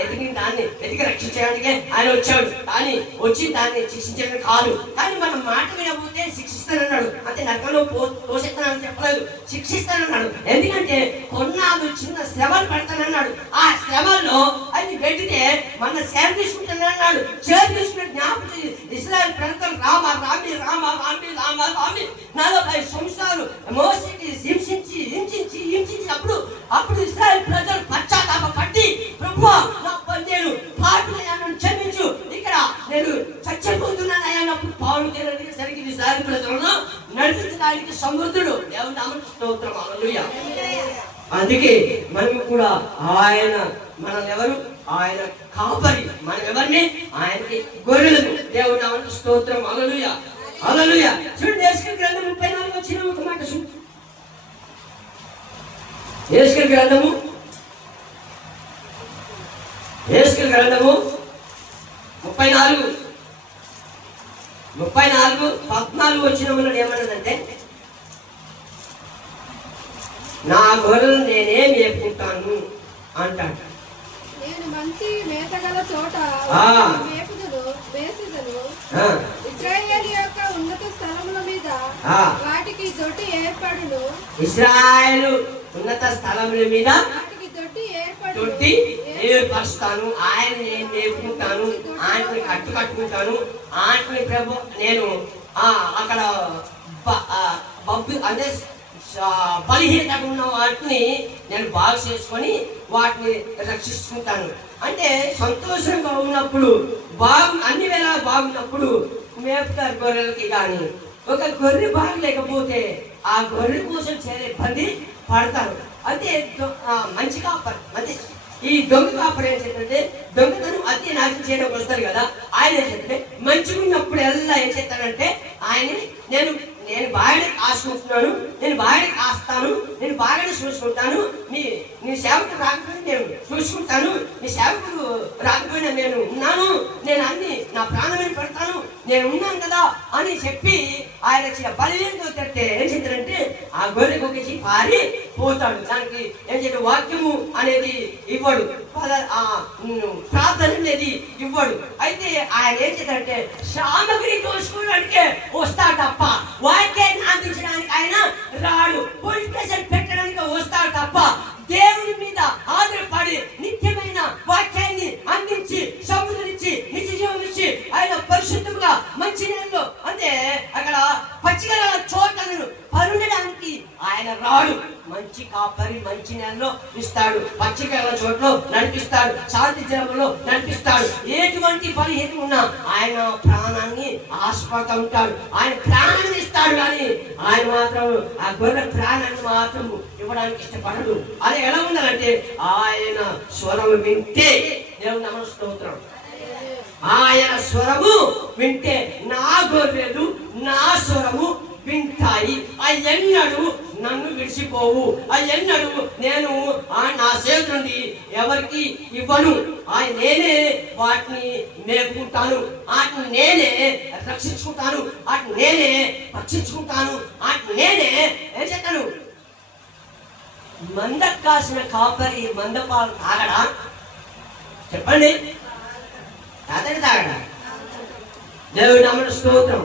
ఎతికిన దాన్ని ఎతికి రక్షించడానికే ఆయన వచ్చాడు. కానీ వచ్చి దాన్ని శిక్షించడానికి కాదు. కానీ మన మాట వినకపోతే శిక్షిస్తానన్నాడు. అంటే నరకంలో పోషిస్తానని చెప్పలేదు, శిక్షిస్తానన్నాడు. ఎందుకంటే కొన్నాళ్ళు చిన్న శ్రమలు పెడతానన్నాడు. ఆ శ్రమల్లో అది పెట్టితే మన సేవ తీసుకుంటానన్నాడు. సేవ తీసుకునే జ్ఞాపకం ఇశ్రాయేలు ప్రజలు రామ 40 సంవత్సరాలు మోసేకి హింసించినప్పుడు ఇశ్రాయేలు ప్రజలు పశ్చాత్తాప పట్టి, ప్రభువా నేను పాపినయ్యాను క్షమించు, ఇక్కడ నేను చచ్చిపోతున్నానయ్యా అన్నప్పుడు పాలు తీరడానికి సరికి ఇశ్రాయేలు ప్రజలను నడిపించడానికి సమర్థుడు. దేవుని నామమున స్తోత్రం. హల్లెలూయా. అందుకే మనము కూడా ఆయన మనల్ని ఆయన కాపరి, మనం ఎవరిని? ఆయనకి గొర్రెలను. దేవుని నామమున స్తోత్రం. హల్లెలూయా. హల్లెలూయా. చూడండి యెహెజ్కేలు గ్రంథం 34 వచ్చిన ఒక మాట చూడండి. యెహెజ్కేలు గ్రంథము 34:14 వచ్చిన ఏమన్నదంటే, నా గొర్రెలు నేనే మేపుకుంటాను అంటాడు. నేను మంచి మేతగల చోట మేపుదును, వేసుదును. ఇశ్రాయేలు యొక్క ఉన్నత స్థలముల మీద వాటికి దొడ్డి ఏర్పడును. ఇశ్రాయేలు ఉన్నత స్థలముల మీద వాటికి దొడ్డి ఏర్పరుస్తాను. ఆయన నేను మేపుకుంటాను, ఆయనని కట్టుకుంటాను. ఆయనని ప్రభు నేను అక్కడ అంటే బలహీనత ఉన్న వాటిని నేను బాగు చేసుకొని వాటిని రక్షిస్తుంటాను. అంటే సంతోషంగా ఉన్నప్పుడు అన్ని వేళ బాగున్నప్పుడు మేపుతారు గొర్రెలకి. కానీ ఒక గొర్రె బాగలేకపోతే ఆ గొర్రె కోసం చాలా ఇబ్బంది పడతారు. అంటే మంచి కాపరి, అంటే ఈ దొంగ కాపరి ఏం చేస్తుంటే దొంగతనం అతి నాశనం చేయడానికి వస్తారు కదా. ఆయన ఏం చేస్తే మంచిగా ఉన్నప్పుడు ఎలా ఏం చేస్తానంటే ఆయన్ని నేను బాగానే కాసుకుంటున్నాను, నేను బాగానే కాస్తాను, నేను బాగానే చూసుకుంటాను, నీ సేవకుడు రాకపోయినా నేను చూసుకుంటాను, నీ సేవకుడు రాకపోయినా నేను ఉన్నాను, నేను అన్ని నా ప్రాణాన్ని పెడతాను, నేను ఉన్నాను కదా అని చెప్పి ఆయన బలితో తిట్టే ఏం చేస్తారంటే ఆ గొర్రెకి ఒకటి పారి పోతాడు. దానికి ఏం చేయాలి? వాక్యము అనేది ఇవ్వడు, ప్రార్థన అనేది ఇవ్వడు. అయితే ఆయన ఏం చేస్తాడంటే సామగ్రి దోచుకోవడానికే వస్తాడు తప్ప వాక్యాన్ని అందించడానికి ఆయన రాడు. పోలీస్ స్టేషన్ పెట్టడానికి వస్తాడు తప్ప దేవుని మీద ఆధారపడి నిత్యమైన వాక్యాన్ని అందించి సముద్రించి నిత్య జీవం ఇచ్చి ఆయన పరిశుద్ధంగా మంచి నీళ్ళు అంటే అక్కడ పచ్చిగల చోట్లను పరుండడానికి ఆయన రాడు. మంచి కాపరి మంచి నెలలో ఇస్తాడు, పచ్చిగల చోట్లో నడిపిస్తాడు, శాంతి జలంలో నడిపిస్తాడు. ఎటువంటి బలహీనత ఉన్నా ఆయన ప్రాణాన్ని ఆస్పద ఉంటాడు, ఆయన ప్రాణాన్ని ఇస్తాడు. కానీ ఆయన మాత్రం ఆ గొర్రె ప్రాణాన్ని మాత్రం ఇవ్వడానికి ఇష్టపడడు. అది ఎలా ఉండాలంటే ఆయన స్వరము వింటే, దేవుని నామమున స్తోత్రం, ఆయన స్వరము వింటే నా గొర్రెలు నా స్వరము వింటాయి. ఎన్నడూ నన్ను విడిచిపోవు. ఎన్నడూ నేను నా సేవకు నుండి ఎవరికి ఇవ్వను. నేనే వాటిని మేపుకుంటాను, వాటిని నేనే రక్షించుకుంటాను, వాటిని నేనే రక్షించుకుంటాను, వాటిని నేనే ఏం చేస్తాను. మంద కాసిన కాపరి మందపాలు తాగడా? చెప్పండి, తాగడా? దేవుని నామమున స్తోత్రం.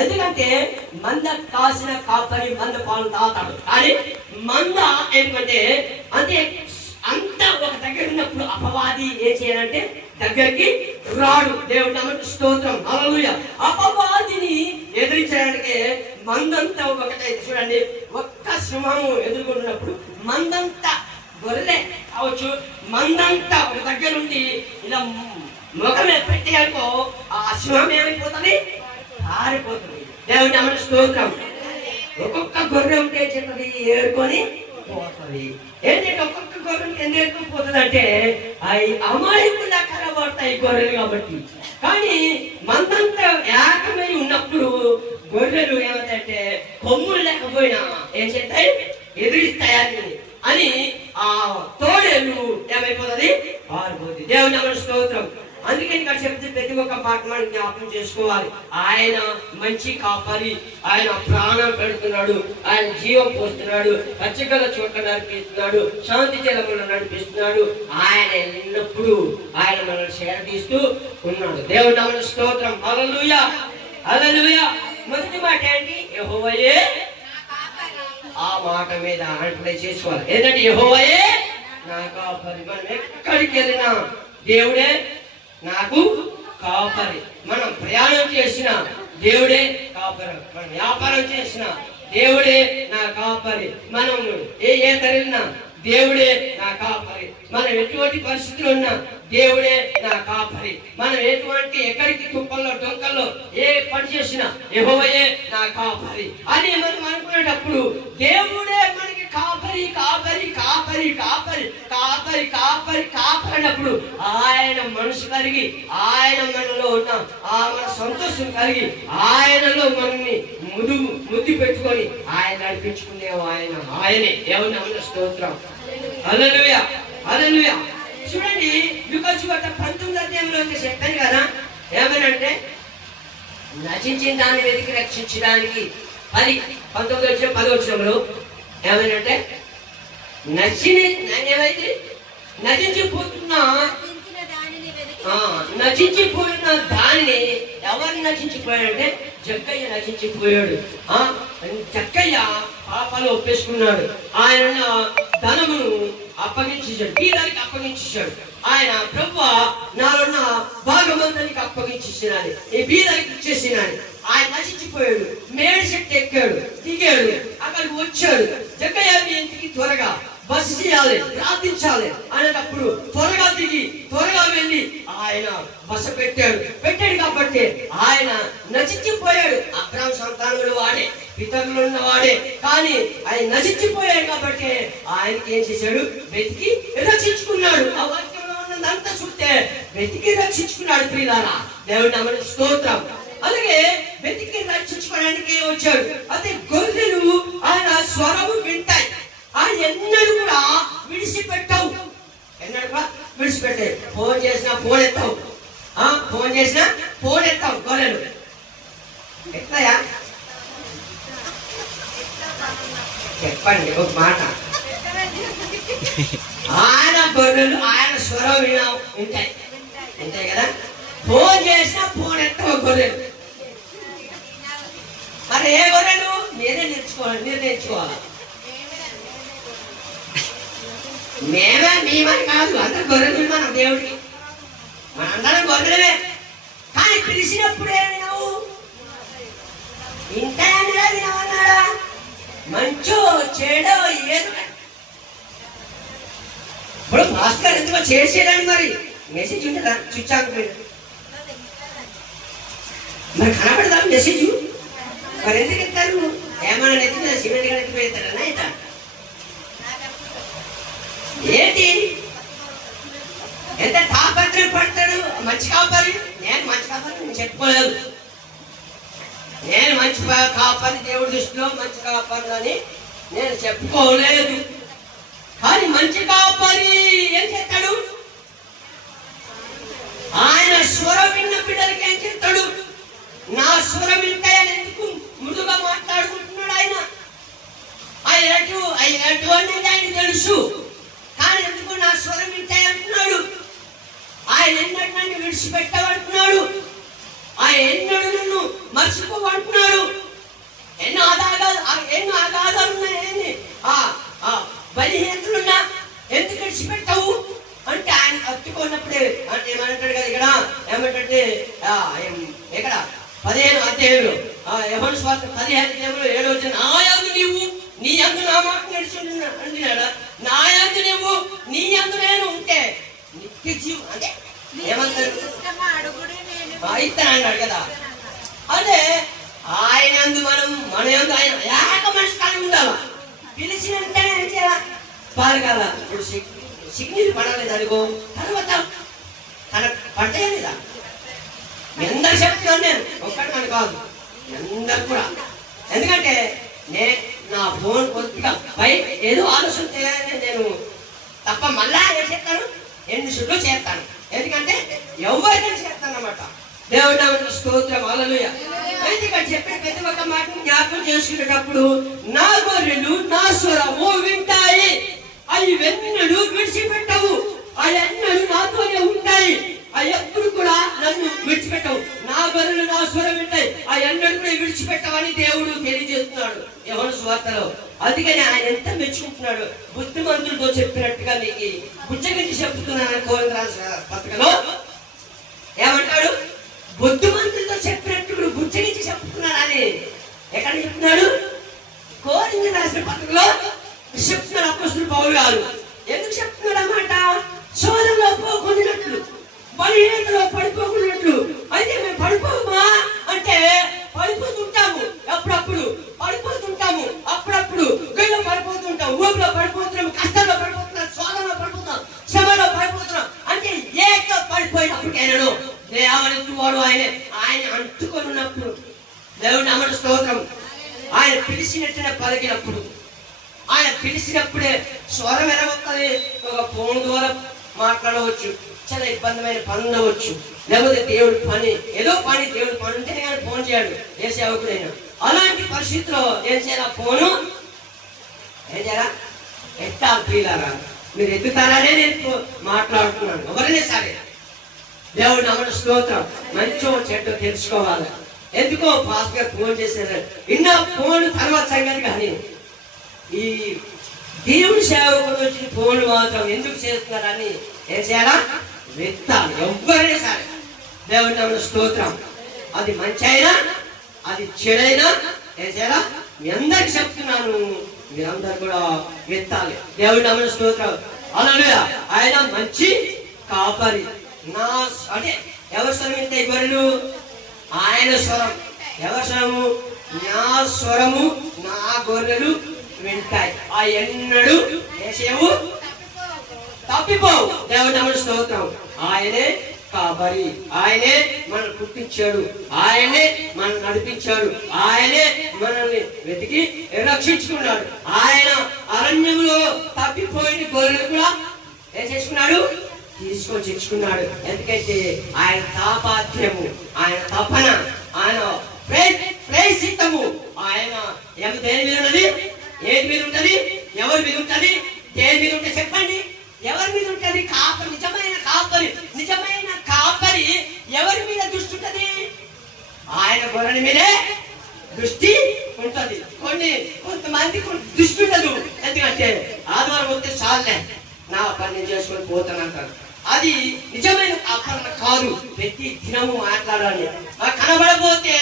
ఎందుకంటే మంద కాసిన కాపరి మంద పాలు తాగుతాడు. కానీ మంద ఏంటంటే అంటే అంత ఒక దగ్గర ఉన్నప్పుడు అపవాది ఏం చేయాలంటే దగ్గరికి రాడు. దేవుని నామమున స్తోత్రం. హల్లెలూయా. అపవాదిని ఎదిరించడానికి మందంతా ఒకటైతే చూడండి, ఒక్క సింహము ఎదుర్కొంటున్నప్పుడు మందంతా గొర్రె కావచ్చు, మందంతా ఒక దగ్గర ఉండి ఇలా ముఖమే పెట్టేయాలకో ఆ సింహం ఏమైపోతుంది? పారిపోతుంది. దేవుని నామమున స్తోత్రం. ఒక్కొక్క గొర్రె ఉంటే చెప్తుంది ఏరుకొని పోతుంది. ఏంటంటే ఒక్కొక్క గొర్రె ఎందుకు ఏరుకొని పోతుంది అంటే అవి అమాయకుల్లా కనబడతాయి గొర్రెలు కాబట్టి. కానీ మందంతా ఏకమై ఉన్నప్పుడు గొర్రెలు ఏమంటే కొమ్ములు లేకపోయినా ఏం చేస్తాయి, ఎదిరిస్తాయని అని ఆ తోడేలు ఏమైపోతుంది, పారిపోతుంది. దేవుని నామమున స్తోత్రం. అందుకే ఇక్కడ చెప్తే ప్రతి ఒక్క మాట మనం జ్ఞాపకం చేసుకోవాలి. ఆయన మంచి కాపరి, ఆయన ప్రాణం పెడుతున్నాడు, ఆయన జీవం పోస్తున్నాడు, పచ్చికల చోట్ల నడిపిస్తున్నాడు, శాంతి జలములను నడిపిస్తున్నాడు. ఆయన ఎల్లప్పుడూ ఆయన మనల్ని చేరదీస్తూ ఉన్నాడు. దేవుని నామమున స్తోత్రం. హల్లెలూయా, హల్లెలూయా. మొదటి మాట ఏంటి? యెహోవాయే. ఆ మాట మీద అప్లై చేసుకోవాలి. ఏంటంటే యెహోవాయే నా కాపరి. మనం ఎక్కడికి వెళ్ళినా దేవుడే నాకు కాపరి. మనం ప్రయాణం చేసిన దేవుడే కాపరి, మనం వ్యాపారం చేసిన దేవుడే నా కాపరి, మనం ఏ తరిగినా దేవుడే నా కాపరి, మనం ఎటువంటి పరిస్థితులు ఉన్నా దేవుడే నా కాపరి, మనం ఎటువంటి ఎక్కడికి తుప్పల్లో డొంకల్లో ఏ పని చేసినా యెహోవాయే నా కాపరి అని మనం అనుకునేటప్పుడు దేవుడే మనకి కాపరి కాపరి కాపరి కాపరి కాపరి కాపరి కాపరి అన్నప్పుడు ఆయన మనసు కలిగి, ఆయన మనలో ఉన్న ఆ మన సంతోషం కలిగి, ఆయనలో మనల్ని ముద్దు పెట్టుకొని ఆయన నడిపించుకునే ఆయనే. దేవుని నామమున స్తోత్రం. హల్లెలూయా, హల్లెలూయా. చూడండి, లుకాసు వార్త 19వ అధ్యాయంలో చెప్పాను కదా, ఏమనంటే నశించిన దాన్ని వెతికి రక్షించడానికి 19వ ఏమనంటే ఏమైంది, నశించిపోతున్న దానిని ఎవరు నశించిపోయాడంటే జక్కయ్య నశించిపోయాడు. జక్కయ్య పాపాలు ఒప్పేసుకున్నాడు. ఆయన ధనమును అప్పగించేశాడు, బీదరికి అప్పగించేశాడు. ఆయన ప్రభువా నాలున్న భాగమంతానికి అప్పగించేసినాడు, ఈ బీదరికి ఇచ్చేసినాడు. ఆయన నశించిపోయాడు. మేడి చెట్టు ఎక్కాడు, దిగాడు, అక్కడికి వచ్చాడు. జక్కయ్య మీ ఇంటికి త్వరగా బస్సు చేయాలి, ప్రార్థించాలి అనేటప్పుడు త్వరగా దిగి త్వరగా వెళ్ళి ఆయన బస పెట్టాడు కాబట్టి ఆయన నశించిపోయాడు. అబ్రాహాము సంతానంలో వాడే, పితరులు ఉన్నవాడే, కానీ ఆయన నశించిపోయాడు కాబట్టి ఆయనకి ఏం చేశాడు, వెతికి రక్షించుకున్నాడు. ఆ వాక్యంలో ఉన్నదంతా చూస్తే వెతికి రక్షించుకున్నాడు. ప్రియులారా, దేవుని నామమున స్తోత్రం. అలాగే వెతికి రక్షించుకోవడానికి వచ్చాడు. అదే గొర్రెలు ఆయన స్వరము వింటాయి, ఆ ఎన్నడూ కూడా విడిచిపెట్టవు, ఎన్నడూ కూడా విడిచిపెట్టావు. ఫోన్ చేసినా ఫోన్ ఎత్తావు, ఫోన్ చేసినా ఫోన్ ఎత్తావు. గొర్రెలు ఎత్తాయా? చెప్పండి ఒక మాట. ఆయన గొర్రెలు ఆయన స్వరం వింటాయి, వింటాయి కదా. ఫోన్ చేసినా ఫోన్ ఎత్తావు గొర్రెలు. మరి ఏ గొర్రెలు? మీరే నేర్చుకోవాలి. మేమని కాదు, అందరు గొర్రెలు మనం దేవుడికి, మనందరం గొర్రెలే. కానీ పిలిచినప్పుడే వినవు, ఇంటాయని వినవన్నాడా? మంచో చెడో ఏదో ఇప్పుడు మాస్టర్ ఎందుకో చేసేయడానికి మరి మెసేజ్ ఉంటుందా? స్విచ్ ఆఫ్ మరి కనబడదా మెసేజ్? మరి ఎందుకు ఇస్తారు? ఏమన్నా ఎత్తున్నా సిమెంట్ గా ఎత్తిపోతారన్నా ఇత ఏంటి? ఎంత తాపత్రయం పడతాడు మంచి కాపరి. నేను మంచి కాపరి నేను చెప్పుకోలేదు, నేను మంచి కాపరి దేవుడి దృష్టిలో మంచి కాపరి అని నేను చెప్పుకోలేదు. కానీ మంచి కాపరి ఏం చేస్తాడు? ఆయన స్వరం విన్న బిడ్డలకి ఏం చేస్తాడు? నా స్వరం వింటాయని ఎందుకు మృదుగా మాట్లాడుకుంటున్నాడు ఆయన. ఎటువంటిది ఆయన తెలుసు, కానీ ఎందుకు నా స్వరం వింటాయి అంటున్నాడు. ఆయన ఎన్నటి నన్ను విడిచిపెట్టబడుతున్నాడు, ఆయన ఎన్నడు నన్ను మర్చిపోబడుతున్నాడు. ఎన్నో అగాధాలు ఉన్నాయని బలిహీనతలున్నా ఎందుకు విడిచిపెట్టావు అంటే ఆయన హత్తుకున్నప్పుడే అంటే ఏమంటాడు కదా ఇక్కడ, ఏమంటే ఇక్కడ 15వ అధ్యాయంలో యోహాను సువార్త 15వ అధ్యాయంలో 7వ వచనం, నా యందు నీవు నీ యందు నా మాట నడుచుకుంటున్నాడు. నా యందు నువ్వు నీ యందు నేను ఉంటే నిత్య జీవం, అంటే ఏమంటారు ఇస్తాను అన్నాడు కదా. అదే ఆయన యందు మన యందు ఆయన ఏక మనిషి కలిగి ఉండాలి. పిలిచిన వెంటనే ఏం చేయాలి? పాలకాల. ఇప్పుడు సిగ్నల్ పడలేదు అనుకో, తర్వాత పడతాయా లేదా? అందరు చెప్తున్నాను, నేను ఒక్కటి మన కాదు, అందరు కూడా. ఎందుకంటే నా ఫోన్ కొద్దిగా ఏదో ఆలోచన చేయాలని నేను తప్ప మళ్ళా ఏం చేస్తాను, ఎన్నిసార్లు చేస్తాను. ఎందుకంటే ఎవరైనా చేస్తాను అన్నమాట. దేవుడి నామమునకు స్తోత్రం, హల్లెలూయా. ఎందుకంటే చెప్పే ప్రతి ఒక్క మాటను జ్ఞాపకం చేసుకునేటప్పుడు నా గొర్రెలు నా స్వరము వింటాయి, అవి వెన్నడు విడిచిపెట్టవు, అవి ఎన్నడూ నాతోనే ఉంటాయి, అవి ఎప్పుడు కూడా నన్ను విడిచిపెట్టవు. నా గొర్రెలు నా స్వరం వింటాయి, ఆ ఎన్నడూ కూడా విడిచిపెట్టవని దేవుడు తెలియజేస్తున్నాడు యోహాను సువార్తలో. అందుకని ఆయన ఎంత మెచ్చుకుంటున్నాడు. బుద్ధిమంతులతో చెప్పినట్టుగా మీకు బుజ్జగించి చెప్తున్నాను. కోరింథీయుల పత్రికలో ఏమంటాడు? బుద్ధిమంతులతో చెప్పినట్టు బుజ్జగించి చెప్తున్నారని ఎక్కడ చెప్తున్నాడు? కోరింథీయుల రాసిన పత్రికలో చెప్తున్నాడు అపోస్తలుడు పౌలు గారు. ఎందుకు చెప్తున్నాడు అన్నమాట? శోధనలో పోగొట్టినట్లు, బలహీనతలో పడిపోకున్నట్లు. అయితే మేము పడిపోమా అంటే పడిపోతుంటాము, అప్పుడప్పుడు పడిపోతుంటాము, అప్పుడప్పుడు గొయ్యలో పడిపోతుంటాం, ఊపిలో పడిపోతున్నాం, కష్టంలో పడిపోతున్నాం, శోధనలో పడిపోతున్నాం, శ్రమలో పడిపోతున్నాం. అంటే ఏక పడిపోయినప్పటికైనాను దేవుని వాడు ఆయన అంటుకొని ఉన్నప్పుడు, దేవుని నామమునకు స్తోత్రం, ఆయన పిలిచినట్టునే పలికినప్పుడు, ఆయన పిలిచినప్పుడే స్వరం ఎరగొస్తుంది. ఒక ఫోన్ ద్వారా మాట్లాడవచ్చు, చాలా ఇబ్బందిమైన పని ఉండవచ్చు, లేకపోతే దేవుడి పని ఏదో పని దేవుడి పని ఉంటేనే కానీ ఫోన్ చేయాడు ఏ సేవకుడైనా. అలాంటి పరిస్థితిలో ఏం చేయాలి? ఫోను ఏం చేయాలా? ఎత్తాలి పీలారా, మీరు ఎత్తుతారనే నేను మాట్లాడుతున్నాను. ఎవరైనా సరే దేవుడి నామమునకు స్తోత్రం. మంచో చెడ్డో తెలుసుకోవాలి. ఎందుకో పాస్ గారు ఫోన్ చేశారు, ఇన్న ఫోన్ తర్వాత సంగతి. కానీ ఈ దేవుడి సేవకుడు వచ్చిన ఫోన్ మాత్రం ఎందుకు చేస్తున్నారని ఏం చేయాలా? వెత్తాలి. ఎవరైనా సరే దేవుడి నామమునకు స్తోత్రం. అది మంచి అయినా అది చెడైనా ఏం చేయాలా? మీ అందరికి చెప్తున్నాను, మీరందరూ కూడా వెత్తాలి. దేవుడి నామమునకు స్తోత్రం, హల్లెలూయా. ఆయన మంచి కాపరి. నా అంటే ఎవరి స్వరం వింటాయి గొర్రెలు? ఆయన స్వరం. ఎవరి స్వరము? నా స్వరము నా గొర్రెలు వింటాయి, ఆ ఎన్నడూ ఏసేవు తప్పిపోవు. దేవుడి నామమునకు స్తోత్రం. ఆయనే కాపరి, ఆయనే మనల్ని పుట్టించాడు, ఆయనే మనల్ని నడిపించాడు, ఆయనే మనల్ని వెతికి రక్షించుకున్నాడు. ఆయన అరణ్యంలో తప్పిపోయిన గొర్రెలు కూడా ఏం చేసుకున్నాడు? తీసుకొని తెచ్చుకున్నాడు. ఎందుకంటే ఆయన తాపాత్రము, ఆయన తపన, ఆయన ప్రేసితము, ఆయన దేని మీద ఉన్నది? ఏది మీద ఉంటది? ఎవరి మీద ఉంటది? దేని మీద ఉంటే చెప్పండి, ఎవరి మీద ఉంటది? కాపరి, నిజమైన కాపరి. నిజమైన కాపరి ఎవరి మీద దృష్టి ఉంటది? ఆయన గొర్రెల మీదే దృష్టి ఉంటది. కొంతమందికి దృష్టి ఉండదు. ఎందుకంటే ఆదివారం వస్తే చాలే, నా పని నేను చేసుకొని పోతానంటారు. అది నిజమైన కాపరణ కాదు. ప్రతి దినము మాట్లాడాలి. కనబడబోతే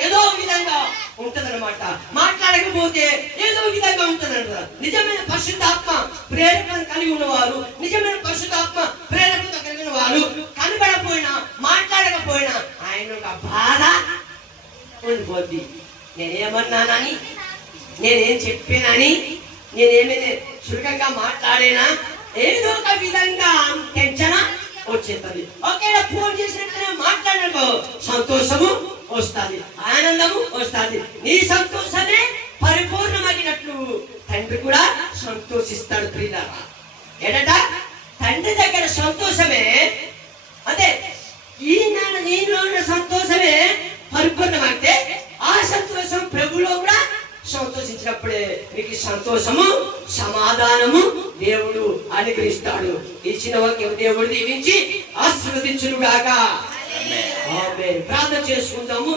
ఏదో విధంగా ఉంటదన్నమాట, మాట్లాడకపోతే ఏదో విధంగా ఉంటదన్నమాట. నిజమైన పరిశుద్ధాత్మ ప్రేరణ కలిగి ఉన్నవారు, నిజమైన పరిశుద్ధాత్మ ప్రేరణతో కలిగిన వారు కనబడకపోయినా మాట్లాడకపోయినా ఆయన ఒక బాధ ఉండిపోద్ది. నేనేమన్నానని, నేనేం చెప్పానని, నేనేమైనా సులభంగా మాట్లాడేనా, ఏదో ఒక విధంగా టెన్షన్ వచ్చేస్తుంది. ఒకేలా ఫోన్ చేసినట్టు మాట్లాడకు సంతోషము వస్తుంది, ఆనందము వస్తుంది. నీ సంతోషమే పరిపూర్ణమైనట్లు తండ్రి కూడా సంతోషిస్తాడు. ప్రియులారా, ఏంటంట? తండ్రి దగ్గర సంతోషమే, అదే నీలో ఉన్న సంతోషమే పరిపూర్ణమైతే ఆ సంతోషం ప్రభులో కూడా సంతోషించినప్పుడే నీకు సంతోషము సమాధానము దేవుడు అనుగ్రహిస్తాడు. ఇచ్చిన వాక్యం దేవుడు దీవించి ఆశీర్వదించును గాక. ఆమేన్. ప్రార్థన చేసుకుందాము.